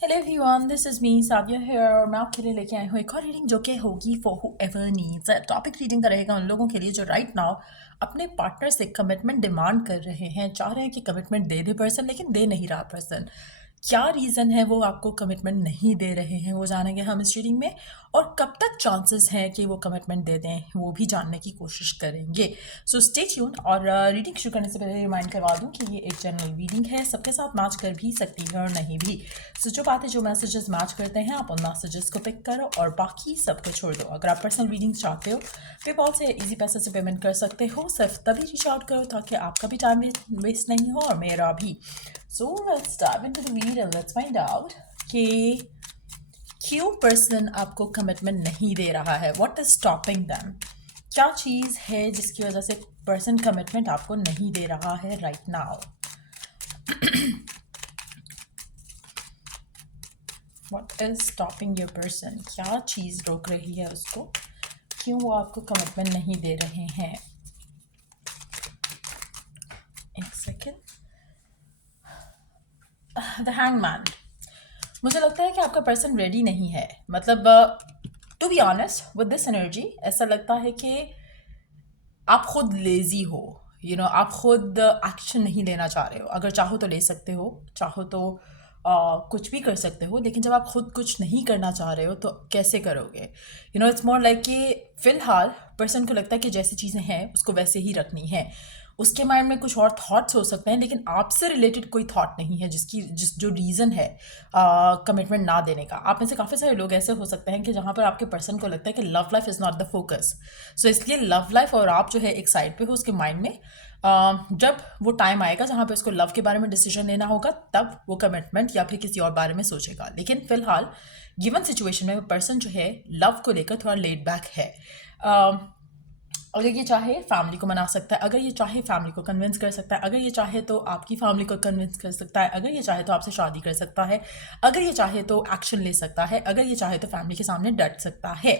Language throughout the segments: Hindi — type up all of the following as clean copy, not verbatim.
Hello everyone, this is me Sabiya here और मैं आपके लिए लेके आई हूँ एक और रीडिंग जो कि होगी for whoever needs. Topic reading का रहेगा उन लोगों के लिए जो राइट नाउ अपने पार्टनर से कमिटमेंट डिमांड कर रहे हैं, चाह रहे हैं कि कमिटमेंट दे दे पर्सन लेकिन दे नहीं रहा पर्सन। क्या रीज़न है वो आपको कमिटमेंट नहीं दे रहे हैं वो जानेंगे हम इस रीडिंग में। और कब तक चांसेस हैं कि वो कमिटमेंट दे दें वो भी जानने की कोशिश करेंगे। So stay tune. और रीडिंग शुरू करने से पहले रिमाइंड करवा दूं कि ये एक जनरल रीडिंग है, सबके साथ मैच कर भी सकती है और नहीं भी। सो जो बातें जो मैसेजेस मैच करते हैं आप उन मैसेजेस को पिक करो और बाकी सबको छोड़ दो। अगर आप पर्सनल रीडिंग चाहते हो पेपॉल से इजी पैसे से पेमेंट कर सकते हो, सिर्फ तभी रीच आउट करो ताकि आपका भी टाइम वेस्ट नहीं हो और मेरा भी। So let's dive into the read and let's find out कि क्यों पर्सन आपको कमिटमेंट नहीं दे रहा है। What is stopping them? क्या चीज़ है जिसकी वजह से पर्सन कमिटमेंट आपको नहीं दे रहा है right now? What is stopping your person? क्या चीज़ रोक रही है उसको? क्यों वो आपको कमिटमेंट नहीं दे रहे हैं? एक सेकेंड। The hangman. मुझे लगता है कि आपका पर्सन रेडी नहीं है। मतलब to be honest with this energy ऐसा लगता है कि आप खुद लेजी हो। आप खुद एक्शन नहीं लेना चाह रहे हो। अगर चाहो तो ले सकते हो, चाहो तो कुछ भी कर सकते हो, लेकिन जब आप खुद कुछ नहीं करना चाह रहे हो तो कैसे करोगे? इट्स मोर लाइक कि फिलहाल पर्सन को लगता है कि जैसी चीज़ें हैं उसको वैसे ही रखनी है। उसके माइंड में कुछ और थॉट्स हो सकते हैं लेकिन आपसे रिलेटेड कोई थॉट नहीं है जिस जो रीज़न है कमिटमेंट ना देने का। आप में से काफ़ी सारे लोग ऐसे हो सकते हैं कि जहाँ पर आपके पर्सन को लगता है कि love life is not the focus. So इसलिए लव लाइफ और आप जो है एक साइड पे हो उसके माइंड में। जब वो टाइम आएगा जहाँ पे उसको लव के बारे में डिसीजन लेना होगा तब वो कमिटमेंट या फिर किसी और बारे में सोचेगा। लेकिन फिलहाल गिवन सिचुएशन में पर्सन जो है लव को लेकर थोड़ा लेट बैक है। अगर ये चाहे फैमिली को मना सकता है, अगर ये चाहे फैमिली को कन्विंस कर सकता है, अगर ये चाहे तो आपकी फैमिली को कन्विंस कर सकता है, अगर ये चाहे तो आपसे शादी कर सकता है, अगर ये चाहे तो एक्शन ले सकता है, अगर ये चाहे तो फैमिली के सामने डट सकता है।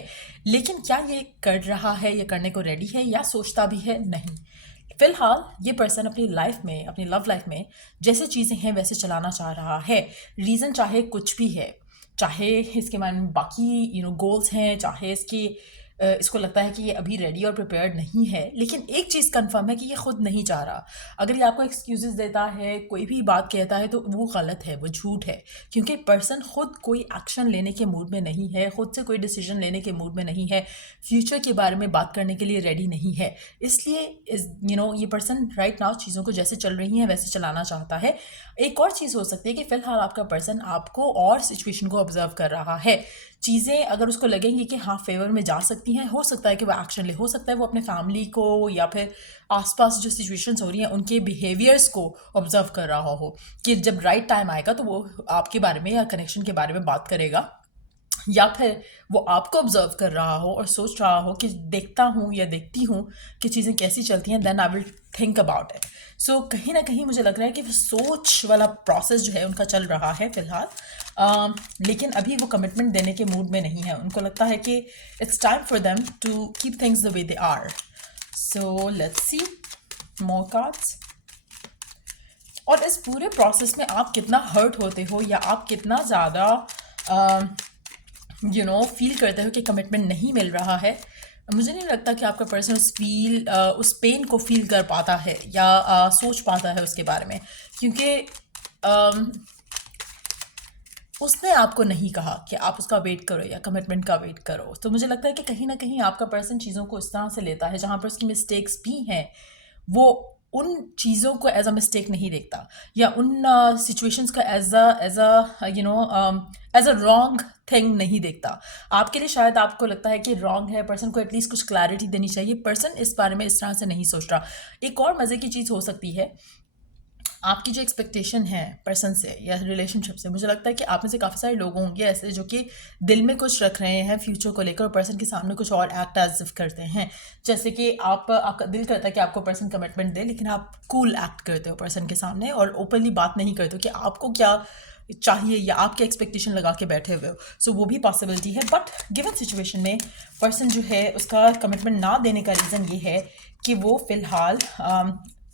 लेकिन क्या ये कर रहा है, ये करने को रेडी है या सोचता भी है? नहीं। फिलहाल ये पर्सन अपनी लाइफ में, अपनी लव लाइफ में जैसे चीज़ें हैं वैसे चलाना चाह रहा है। रीज़न चाहे कुछ भी है, चाहे इसके माइंड में बाकी गोल्स हैं, चाहे इसको लगता है कि ये अभी रेडी और प्रिपेयर्ड नहीं है, लेकिन एक चीज़ कंफर्म है कि ये खुद नहीं चाह रहा। अगर ये आपको एक्सक्यूजेस देता है, कोई भी बात कहता है तो वो गलत है, वो झूठ है। क्योंकि पर्सन खुद कोई एक्शन लेने के मूड में नहीं है, खुद से कोई डिसीजन लेने के मूड में नहीं है, फ्यूचर के बारे में बात करने के लिए रेडी नहीं है। इसलिए ये पर्सन राइट नाउ चीज़ों को जैसे चल रही हैं वैसे चलाना चाहता है। एक और चीज़ हो सकती है कि फिलहाल आपका पर्सन आपको और सिचुएशन को ऑब्जर्व कर रहा है। चीज़ें अगर उसको लगेंगी कि हाँ फेवर में जा सकती हैं, हो सकता है कि वो एक्शन ले, हो सकता है वो अपने फैमिली को या फिर आसपास जो सिचुएशंस हो रही हैं उनके बिहेवियर्स को ऑब्जर्व कर रहा हो कि जब राइट टाइम आएगा तो वो आपके बारे में या कनेक्शन के बारे में बात करेगा। या फिर वो आपको ऑब्जर्व कर रहा हो और सोच रहा हो कि देखता हूँ या देखती हूँ कि चीज़ें कैसी चलती हैं, then I will think about it. So कहीं ना कहीं मुझे लग रहा है कि वो सोच वाला प्रोसेस जो है उनका चल रहा है फिलहाल। लेकिन अभी वो कमिटमेंट देने के मूड में नहीं है। उनको लगता है कि it's time for them to keep things the way they are. So let's see more cards. और इस पूरे प्रोसेस में आप कितना हर्ट होते हो या आप कितना ज़्यादा फील करते हो कि कमिटमेंट नहीं मिल रहा है। मुझे नहीं लगता कि आपका पर्सन उस पेन को फील कर पाता है या सोच पाता है उसके बारे में, क्योंकि उसने आपको नहीं कहा कि आप उसका वेट करो या कमिटमेंट का वेट करो। तो मुझे लगता है कि कहीं ना कहीं आपका पर्सन चीज़ों को इस तरह से लेता है जहाँ पर उसकी मिस्टेक्स भी हैं, वो उन चीज़ों को एज अ मिस्टेक नहीं देखता या उन सिचुएशंस का एज अ रॉन्ग थिंग नहीं देखता। आपके लिए शायद आपको लगता है कि रॉन्ग है, पर्सन को एटलीस्ट कुछ क्लैरिटी देनी चाहिए। पर्सन इस बारे में इस तरह से नहीं सोच रहा। एक और मज़े की चीज़ हो सकती है, आपकी जो एक्सपेक्टेशन है पर्सन से या रिलेशनशिप से, मुझे लगता है कि आप में से काफ़ी सारे लोग होंगे ऐसे जो कि दिल में कुछ रख रहे हैं फ्यूचर को लेकर और पर्सन के सामने कुछ और एक्ट एज इफ करते हैं। जैसे कि आपका दिल करता है कि आपको पर्सन कमिटमेंट दे, लेकिन आप कूल एक्ट करते हो पर्सन के सामने और ओपनली बात नहीं करते हो कि आपको क्या चाहिए या आपके एक्सपेक्टेशन लगा के बैठे हुए हो। सो वो भी पॉसिबिलिटी है। बट गिवन सिचुएशन में पर्सन जो है उसका कमिटमेंट ना देने का रीज़न ये है कि वो फिलहाल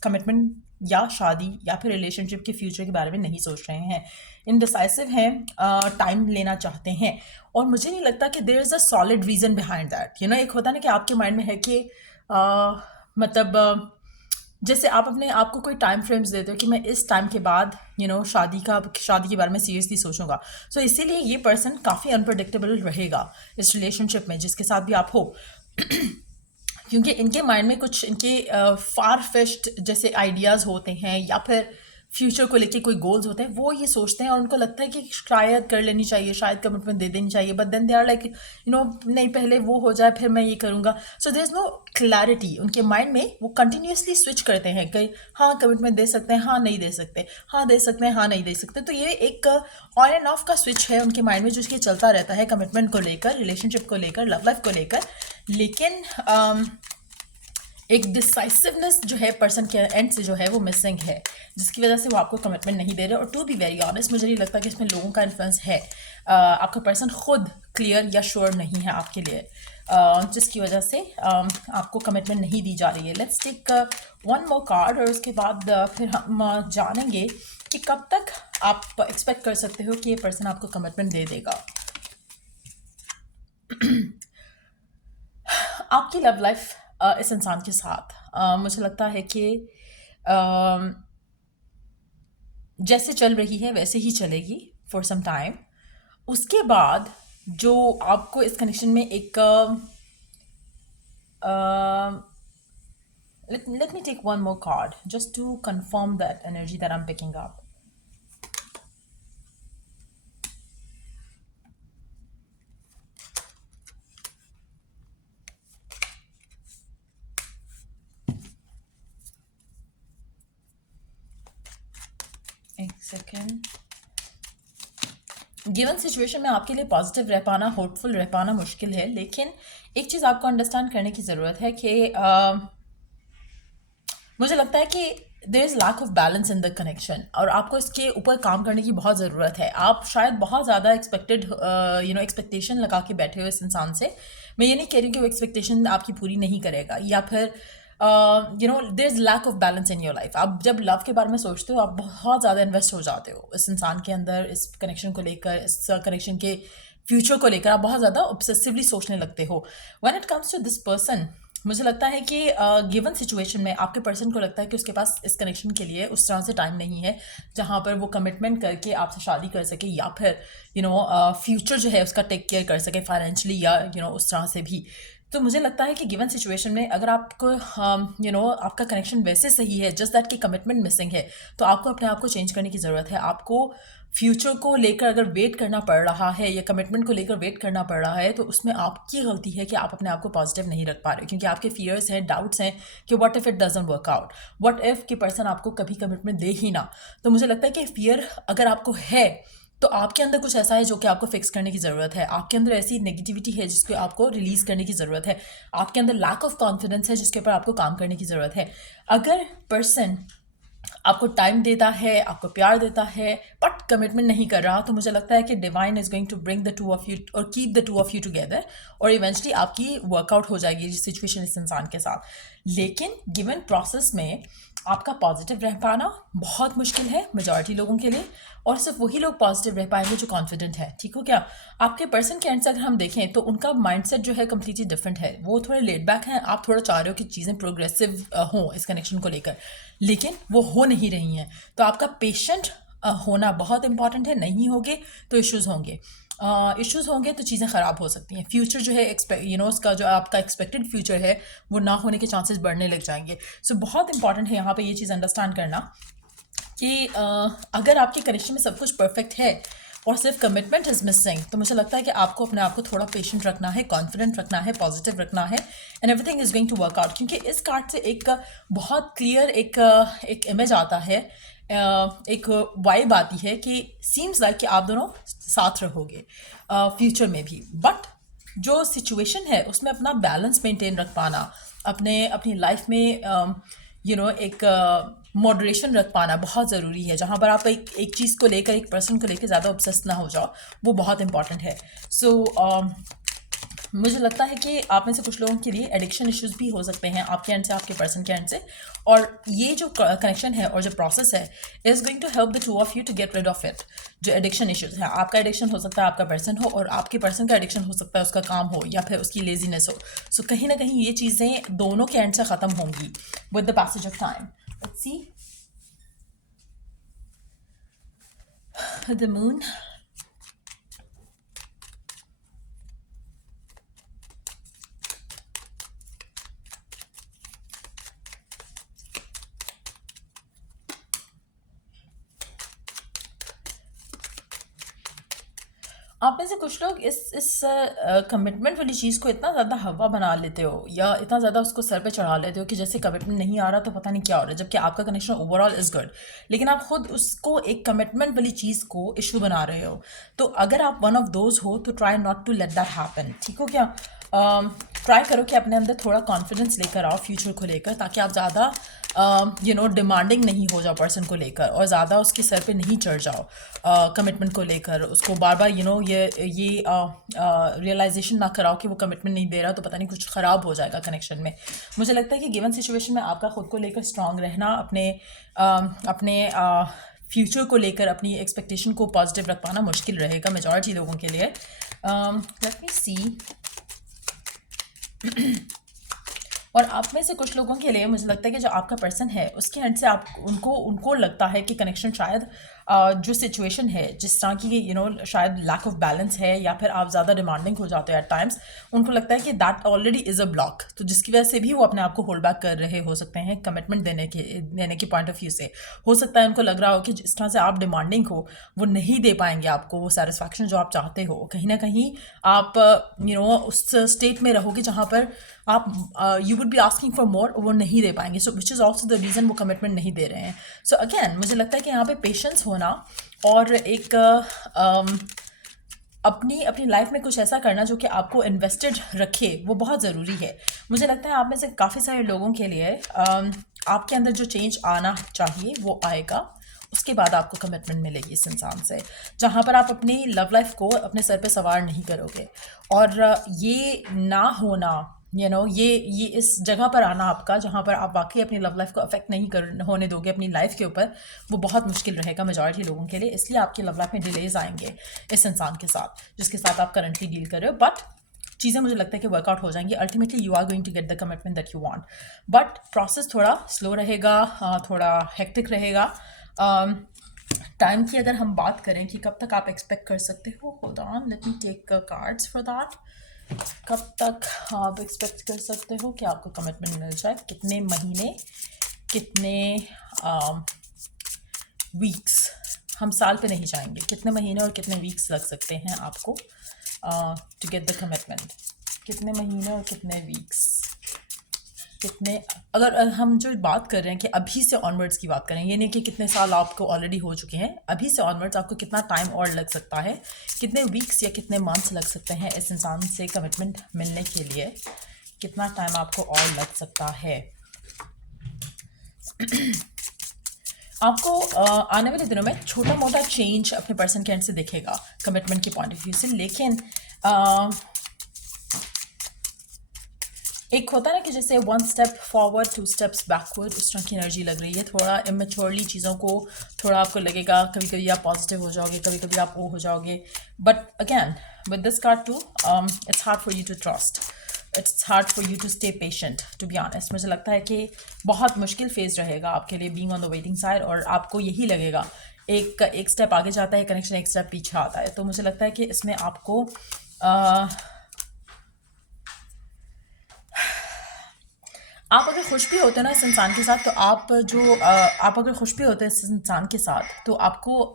कमिटमेंट या शादी या फिर रिलेशनशिप के फ्यूचर के बारे में नहीं सोच रहे हैं, इनडिसाइसिव हैं, टाइम लेना चाहते हैं। और मुझे नहीं लगता कि there is a solid reason behind that. एक होता है ना कि आपके माइंड में है कि मतलब जैसे आप अपने आप को कोई टाइम फ्रेम्स देते हो कि मैं इस टाइम के बाद शादी के बारे में सीरियसली सोचूंगा। सो इसीलिए ये पर्सन काफ़ी अनप्रडिक्टेबल रहेगा इस रिलेशनशिप में जिसके साथ भी आप हो क्योंकि इनके माइंड में कुछ इनके फार फेस्ट जैसे आइडियाज़ होते हैं या फिर फ्यूचर को लेके कोई गोल्स होते हैं, वो ये सोचते हैं और उनको लगता है कि शायद कर लेनी चाहिए, शायद कमिटमेंट दे देनी चाहिए, but then they are like नहीं पहले वो हो जाए फिर मैं ये करूँगा। So there is no clarity उनके माइंड में। वो कंटिन्यूसली स्विच करते हैं कि हाँ कमिटमेंट दे सकते हैं, हाँ नहीं दे सकते, हाँ दे सकते हैं, हाँ नहीं दे सकते। तो ये एक ऑन एंड ऑफ का स्विच है उनके माइंड में जो कि चलता रहता है कमिटमेंट को लेकर, रिलेशनशिप को लेकर, लव लाइफ को लेकर। लेकिन एक डिसाइसिवनेस जो है पर्सन के एंड से जो है वो मिसिंग है, जिसकी वजह से वो आपको कमिटमेंट नहीं दे रहे। और टू बी वेरी ऑनेस्ट मुझे नहीं लगता कि इसमें लोगों का इन्फ्लुएंस है। आपका पर्सन खुद क्लियर या श्योर नहीं है आपके लिए, जिसकी वजह से आपको कमिटमेंट नहीं दी जा रही है। Let's take one more card और उसके बाद फिर हम जानेंगे कि कब तक आप एक्सपेक्ट कर सकते हो कि ये पर्सन आपको कमिटमेंट दे देगा। आपकी लव लाइफ इस इंसान के साथ मुझे लगता है कि जैसे चल रही है वैसे ही चलेगी फॉर सम टाइम। उसके बाद जो आपको इस कनेक्शन में एक let me take one more card just to confirm that energy that I'm picking up. एक सेकेंड। गिवन सिचुएशन में आपके लिए पॉजिटिव रह पाना, होपफुल रह पाना मुश्किल है, लेकिन एक चीज़ आपको अंडरस्टैंड करने की ज़रूरत है कि मुझे लगता है कि there is lack of balance in the connection और आपको इसके ऊपर काम करने की बहुत ज़रूरत है। आप शायद बहुत ज़्यादा एक्सपेक्टेशन लगा के बैठे हो इस इंसान से। मैं ये नहीं कह रही कि वो एक्सपेक्टेशन आपकी पूरी नहीं करेगा या फिर there is lack of balance in your life. आप जब लव के बारे में सोचते हो आप बहुत ज़्यादा इन्वेस्ट हो जाते हो इस इंसान के अंदर, इस कनेक्शन को लेकर, इस कनेक्शन के फ्यूचर को लेकर आप बहुत ज़्यादा ऑब्सेसिवली सोचने लगते हो। When it comes to this person, मुझे लगता है कि गिवन सिचुएशन में आपके पर्सन को लगता है कि उसके पास इस कनेक्शन के लिए उस तरह से टाइम नहीं है जहाँ पर वो कमिटमेंट करके आपसे शादी कर सके या फिर फ्यूचर जो है उसका टेक केयर कर सके फाइनेंशियली या उस तरह से भी। तो मुझे लगता है कि गिवन सिचुएशन में अगर आपको आपका कनेक्शन वैसे सही है, जस्ट दैट कि कमिटमेंट मिसिंग है, तो आपको अपने आप को चेंज करने की ज़रूरत है। आपको फ्यूचर को लेकर अगर वेट करना पड़ रहा है या कमिटमेंट को लेकर वेट करना पड़ रहा है, तो उसमें आपकी गलती है कि आप अपने आप को पॉजिटिव नहीं रख पा रहे, क्योंकि आपके फियर्स हैं, डाउट्स हैं कि what if it doesn't work out, what if कि पर्सन आपको कभी कमिटमेंट दे ही ना। तो मुझे लगता है कि फियर अगर आपको है तो आपके अंदर कुछ ऐसा है जो कि आपको फिक्स करने की ज़रूरत है। आपके अंदर ऐसी नेगेटिविटी है जिसको आपको रिलीज़ करने की ज़रूरत है। आपके अंदर लैक ऑफ कॉन्फिडेंस है जिसके ऊपर आपको काम करने की ज़रूरत है। अगर पर्सन आपको टाइम देता है, आपको प्यार देता है, बट कमिटमेंट नहीं कर रहा, तो मुझे लगता है कि divine is going to bring the two of you और keep the two of you together और इवेंचुअली आपकी वर्कआउट हो जाएगी सिचुएशन इस इंसान के साथ। लेकिन गिवन प्रोसेस में आपका पॉजिटिव रह पाना बहुत मुश्किल है मेजॉरिटी लोगों के लिए, और सिर्फ वही लोग पॉजिटिव रह पाएंगे जो कॉन्फिडेंट है। ठीक हो क्या? आपके पर्सन के एंड से अगर हम देखें तो उनका माइंडसेट जो है कम्प्लीटली डिफरेंट है। वो थोड़े लेट बैक हैं, आप थोड़ा चाह रहे हो कि चीज़ें प्रोग्रेसिव हों इस कनेक्शन को लेकर, लेकिन वो हो नहीं रही हैं। तो आपका पेशेंट होना बहुत इंपॉर्टेंट है। नहीं होगे तो इश्यूज़ होंगे, इश्यूज़ होंगे तो चीज़ें ख़राब हो सकती हैं। फ्यूचर जो है उसका जो आपका एक्सपेक्टेड फ्यूचर है वो ना होने के चांसेस बढ़ने लग जाएंगे। सो बहुत इंपॉर्टेंट है यहाँ पे ये चीज़ अंडरस्टैंड करना कि अगर आपके कनेक्शन में सब कुछ परफेक्ट है और सिर्फ कमिटमेंट इज़ मिसिंग, तो मुझे लगता है कि आपको अपने आप को थोड़ा पेशेंट रखना है, कॉन्फिडेंट रखना है, पॉजिटिव रखना है, and everything is going to work out. क्योंकि इस कार्ड से एक बहुत क्लियर एक इमेज आता है, एक वाइब आती है कि सीम्स लाइक कि आप दोनों साथ रहोगे फ्यूचर में भी। बट जो सिचुएशन है उसमें अपना बैलेंस मेंटेन रख पाना, अपनी लाइफ में एक मॉडरेशन रख पाना बहुत ज़रूरी है। जहाँ पर आप एक चीज़ को लेकर, एक पर्सन को लेकर ज़्यादा ऑब्सेस ना हो जाओ, वो बहुत इंपॉर्टेंट है। सो मुझे लगता है कि आप में से कुछ लोगों के लिए एडिक्शन इश्यूज भी हो सकते हैं आपके एंड से, आपके पर्सन के एंड से, और ये जो कनेक्शन है और जो प्रोसेस है is going to help the two of you to get rid of it. जो एडिक्शन इश्यूज है, आपका एडिक्शन हो सकता है आपका पर्सन हो, और आपके पर्सन का एडिक्शन हो सकता है उसका काम हो या फिर उसकी लेजीनेस हो। सो कहीं ना कहीं ये चीज़ें दोनों के एंड से ख़त्म होंगी with the passage of time. Let's see the moon. आप में से कुछ लोग इस कमिटमेंट वाली चीज़ को इतना ज़्यादा हवा बना लेते हो या इतना ज़्यादा उसको सर पे चढ़ा लेते हो कि जैसे कमिटमेंट नहीं आ रहा तो पता नहीं क्या हो रहा है, जबकि आपका कनेक्शन ओवरऑल इज़ गुड, लेकिन आप खुद उसको एक कमिटमेंट वाली चीज़ को इशू बना रहे हो। तो अगर आप वन ऑफ दोज हो तो try not to let that happen, ठीक हो क्या? ट्राई करो कि अपने अंदर थोड़ा कॉन्फिडेंस लेकर आओ फ्यूचर को लेकर, ताकि आप ज़्यादा डिमांडिंग नहीं हो जाओ पर्सन को लेकर, और ज़्यादा उसके सर पे नहीं चढ़ जाओ कमिटमेंट को लेकर, उसको बार बार ये रियलाइजेशन ना कराओ कि वो कमिटमेंट नहीं दे रहा तो पता नहीं कुछ ख़राब हो जाएगा कनेक्शन में। मुझे लगता है कि गिवन सिचुएशन में आपका खुद को लेकर स्ट्रांग रहना, अपने फ्यूचर को लेकर अपनी एक्सपेक्टेशन को पॉजिटिव रख पाना मुश्किल रहेगा मेजॉरिटी लोगों के लिए। लेट मी सी। और आप में से कुछ लोगों के लिए मुझे लगता है कि जो आपका पर्सन है उसके एंड से आप उनको लगता है कि कनेक्शन शायद जो सिचुएशन है जिस तरह की शायद लैक ऑफ बैलेंस है, या फिर आप ज़्यादा डिमांडिंग हो जाते हो एट टाइम्स, उनको लगता है कि that already is a block, तो जिसकी वजह से भी वो अपने आप को होल्ड बैक कर रहे हो सकते हैं कमिटमेंट देने के पॉइंट ऑफ व्यू से। हो सकता है उनको लग रहा हो कि जिस तरह से आप डिमांडिंग हो वो नहीं दे पाएंगे आपको वो सेटिस्फैक्शन जो आप चाहते हो। कहीं ना कहीं आप उस स्टेट में रहोगे जहाँ पर आप you would be asking for more, वो नहीं दे पाएंगे, so which is also the reason वो कमिटमेंट नहीं दे रहे हैं। सो अगेन मुझे लगता है कि यहाँ पे पेशेंस होना और एक अपनी लाइफ में कुछ ऐसा करना जो कि आपको इन्वेस्टेड रखे, वो बहुत ज़रूरी है। मुझे लगता है आप में से काफ़ी सारे लोगों के लिए आपके अंदर जो चेंज आना चाहिए वो आएगा, उसके बाद आपको कमिटमेंट मिलेगी इस इंसान से, जहाँ पर आप अपनी लव लाइफ को अपने सर पे सवार नहीं करोगे। और ये ना होना ये इस जगह पर आना आपका जहाँ पर आप वाकई अपनी लव लाइफ को अफेक्ट नहीं होने दोगे अपनी लाइफ के ऊपर, वो बहुत मुश्किल रहेगा मेजॉरिटी लोगों के लिए। इसलिए आपकी लव लाइफ में डिलेज आएंगे इस इंसान के साथ जिसके साथ आप करंटली डील कर रहे हो, बट चीज़ें मुझे लगता है कि वर्कआउट हो जाएंगी। Ultimately you are going to get the commitment that you want, but process थोड़ा स्लो रहेगा, थोड़ा हेक्टिक रहेगा। टाइम की अगर हम बात करें कि कब तक आप एक्सपेक्ट कर सकते हो, hold on let me take cards for that. कब तक आप एक्सपेक्ट कर सकते हो कि आपको कमिटमेंट मिल जाए, कितने महीने, कितने वीक्स, हम साल पे नहीं जाएंगे, कितने महीने और कितने वीक्स लग सकते हैं आपको टू गेट द कमिटमेंट, कितने महीने और कितने वीक्स, कितने, अगर हम जो बात कर रहे हैं कि अभी से ऑनवर्ड्स की बात करें, ये नहीं कि कितने साल आपको ऑलरेडी हो चुके हैं, अभी से ऑनवर्ड्स आपको कितना टाइम और लग सकता है, कितने वीक्स या कितने मंथ्स लग सकते हैं इस इंसान से कमिटमेंट मिलने के लिए, कितना टाइम आपको और लग सकता है। आपको आने वाले दिनों में छोटा मोटा चेंज अपने पर्सन के एंड से दिखेगा कमिटमेंट के पॉइंट ऑफ व्यू से, लेकिन एक होता है ना कि जैसे one step forward two steps backward, उस तरह की एनर्जी लग रही है। थोड़ा इमेच्योरली चीज़ों को थोड़ा आपको लगेगा, कभी कभी आप पॉजिटिव हो जाओगे, कभी कभी आप वो हो जाओगे, but again with this card too it's hard for you to trust, it's hard for you to stay patient to be honest. मुझे लगता है कि बहुत मुश्किल फेज रहेगा आपके लिए being on the waiting side, और आपको यही लगेगा एक स्टेप आगे जाता है कनेक्शन, एक स्टेप पीछे आता है। तो मुझे लगता है कि इसमें आपको आप अगर खुश भी होते हैं ना इस इंसान के साथ, तो आप अगर खुश भी होते हैं इस इंसान के साथ, तो आपको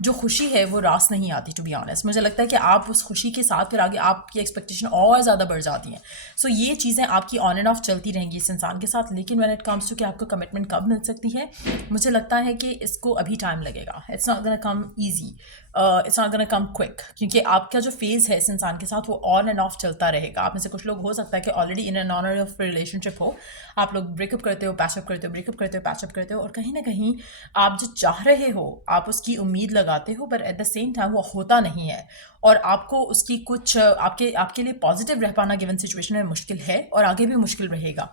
जो खुशी है वो रास नहीं आती टू बी ऑनेस्ट। मुझे लगता है कि आप उस खुशी के साथ फिर आगे आपकी एक्सपेक्टेशन और ज़्यादा बढ़ जाती हैं। सो ये चीज़ें आपकी ऑन एंड ऑफ चलती रहेंगी इस इंसान के साथ, लेकिन व्हेन इट कम्स टू कि आपको कमिटमेंट कब मिल सकती है, मुझे लगता है कि इसको अभी टाइम लगेगा। It's not gonna come easy, it's not gonna come quick, क्योंकि आपका जो फेज़ है इस इंसान के साथ वो ऑन एंड ऑफ चलता रहेगा। आप में से कुछ लोग हो सकता है कि already in an on off relationship हो, आप लोग ब्रेकअप करते हो, पैचअप करते हो, ब्रेकअप करते हो, पैचअप करते हो, और कहीं ना कहीं आप जो चाह रहे हो आप उसकी उम्मीद लगाते हो, but at the same time वो होता नहीं है और आपको उसकी कुछ आपके लिए पॉजिटिव रह पाना गिवन सिचुएशन में मुश्किल है और आगे भी मुश्किल रहेगा,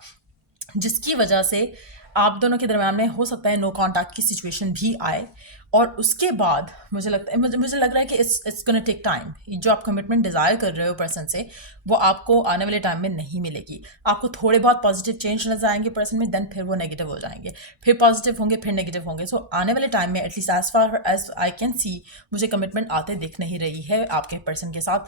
जिसकी वजह से आप दोनों के दरम्यान में हो सकता है नो कॉन्टैक्ट की सिचुएशन भी आए। और उसके बाद मुझे लग रहा है कि इट्स गोना टेक टाइम। जो आप कमिटमेंट डिज़ायर कर रहे हो पर्सन से, वो आपको आने वाले टाइम में नहीं मिलेगी। आपको थोड़े बहुत पॉजिटिव चेंज नजर आएंगे पर्सन में, देन फिर वो नेगेटिव हो जाएंगे, फिर पॉजिटिव होंगे, फिर नेगेटिव होंगे। सो आने वाले टाइम में at least as far as I can see, मुझे कमिटमेंट आते दिख नहीं रही है आपके पर्सन के साथ,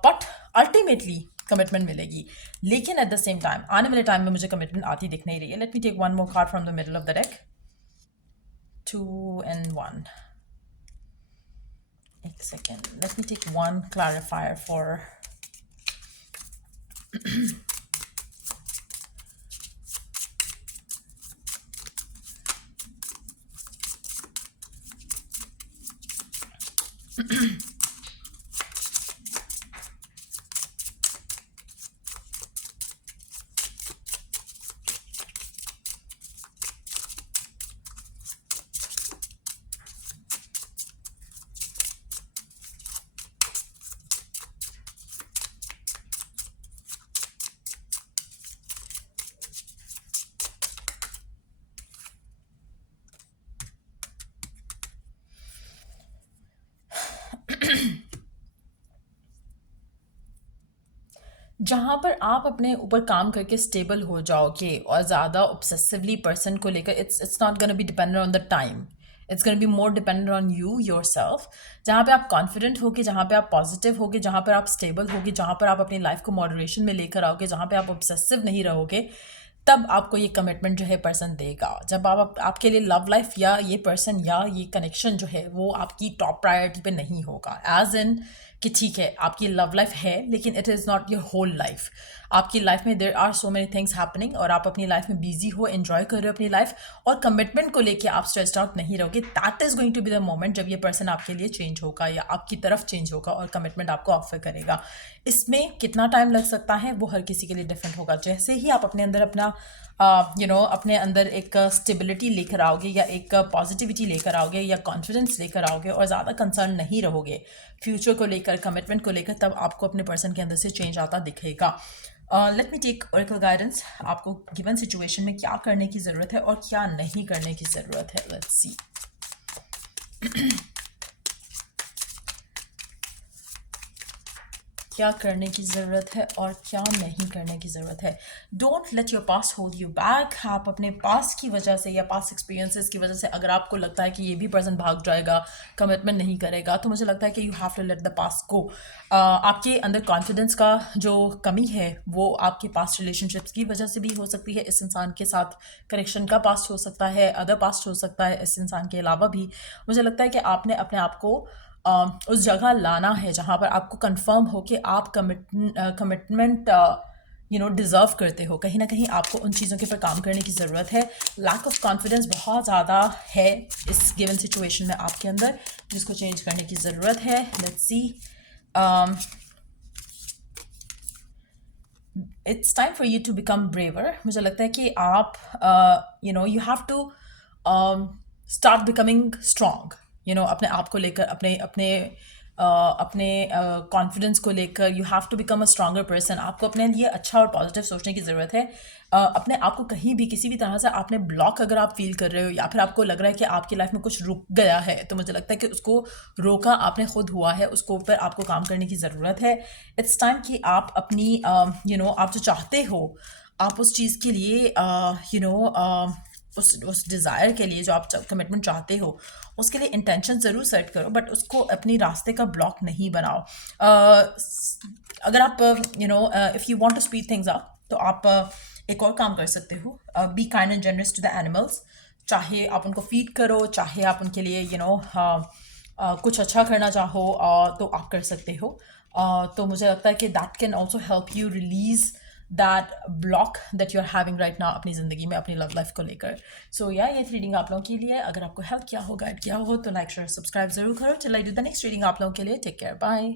बट अल्टीमेटली कमिटमेंट मिलेगी। लेकिन एट द सेम टाइम आने वाले टाइम में मुझे कमिटमेंट आती दिख नहीं रही है। Let me take one more card from the middle of the deck. 2 and 1. एक second. Let me take one clarifier for जहाँ पर आप अपने ऊपर काम करके स्टेबल हो जाओगे और ज़्यादा ऑब्सेसिवली पर्सन को लेकर, it's not gonna be dependent on the time, it's gonna be more dependent on you yourself. जहाँ पे आप कॉन्फिडेंट होगे, जहाँ पे आप पॉजिटिव होगे, जहाँ पर आप स्टेबल होगे, जहाँ पर आप अपनी लाइफ को मॉडरेशन में लेकर आओगे, जहाँ पे आप ऑब्सेसिव नहीं रहोगे, तब आपको ये कमिटमेंट जो है पर्सन देगा। जब आपके लिए लव लाइफ या ये पर्सन या ये कनेक्शन जो है वो आपकी टॉप प्रायोरिटी पे नहीं होगा, एज इन कि ठीक है आपकी लव लाइफ है लेकिन it is not your whole life. आपकी लाइफ में there are so many things happening और आप अपनी लाइफ में बिजी हो, एंजॉय कर रहे हो अपनी लाइफ, और कमिटमेंट को लेके आप स्ट्रेस्ड आउट नहीं रहोगे। That is going to be the moment जब ये पर्सन आपके लिए चेंज होगा या आपकी तरफ चेंज होगा और कमिटमेंट आपको ऑफर करेगा। इसमें कितना टाइम लग सकता है वो हर किसी के लिए डिफरेंट होगा। जैसे ही आप अपने अंदर अपना अपने अंदर एक स्टेबिलिटी लेकर आओगे या एक पॉजिटिविटी लेकर आओगे या कॉन्फिडेंस लेकर आओगे और ज़्यादा कंसर्न नहीं रहोगे फ्यूचर को लेकर, कमिटमेंट को लेकर, तब आपको अपने पर्सन के अंदर से चेंज आता दिखेगा। Let me take oracle guidance. आपको गिवन सिचुएशन में क्या करने की ज़रूरत है और क्या नहीं करने की ज़रूरत है। लेट्स सी। क्या करने की ज़रूरत है और क्या नहीं करने की ज़रूरत है। Don't let your past hold you back. आप अपने पास्ट की वजह से या पास्ट एक्सपीरियंसेस की वजह से अगर आपको लगता है कि ये भी पर्सन भाग जाएगा, कमिटमेंट नहीं करेगा, तो मुझे लगता है कि you have to let the past go. आपके अंदर कॉन्फिडेंस का जो कमी है वो आपके पास्ट रिलेशनशिप्स की वजह से भी हो सकती है। इस इंसान के साथ कनेक्शन का पास्ट हो सकता है, अदर पास्ट हो सकता है इस इंसान के अलावा भी। मुझे लगता है कि आपने अपने आप को उस जगह लाना है जहाँ पर आपको कंफर्म हो कि आप कमिटमेंट डिज़र्व करते हो। कहीं ना कहीं आपको उन चीज़ों के ऊपर काम करने की ज़रूरत है। लैक ऑफ कॉन्फिडेंस बहुत ज़्यादा है इस गिवन सिचुएशन में आपके अंदर, जिसको चेंज करने की ज़रूरत है। Let's see. It's time for you to become braver. मुझे लगता है कि आप you have to start becoming strong, अपने आप को लेकर, अपने कॉन्फिडेंस को लेकर। You have to become a stronger person. आपको अपने लिए अच्छा और पॉजिटिव सोचने की ज़रूरत है। अपने आप को कहीं भी किसी भी तरह से आपने ब्लॉक अगर आप फील कर रहे हो या फिर आपको लग रहा है कि आपकी लाइफ में कुछ रुक गया है, तो मुझे लगता है कि उसको रोका आपने खुद हुआ है, उसको ऊपर आपको काम करने की ज़रूरत है। इट्स टाइम कि आप अपनी आप जो चाहते हो, आप उस चीज़ के लिए उस डिज़ायर के लिए जो आप कमिटमेंट चाहते हो, उसके लिए इंटेंशन ज़रूर सेट करो, बट उसको अपनी रास्ते का ब्लॉक नहीं बनाओ। अगर आप if you want to speed things up, तो आप एक और काम कर सकते हो। Be kind and generous to the animals. चाहे आप उनको फीड करो, चाहे आप उनके लिए कुछ अच्छा करना चाहो, तो आप कर सकते हो। तो मुझे लगता है कि that can also help you release that block that you are having right now अपनी ज़िंदगी में, अपनी लव लाइफ को लेकर। सो या ये रीडिंग आप लोगों के लिए। अगर आपको हेल्प किया हो, गाइड किया हो, तो लाइक शेयर सब्सक्राइब ज़रूर करो। Till I do the next reading आप लोगों के लिए। Take care, bye.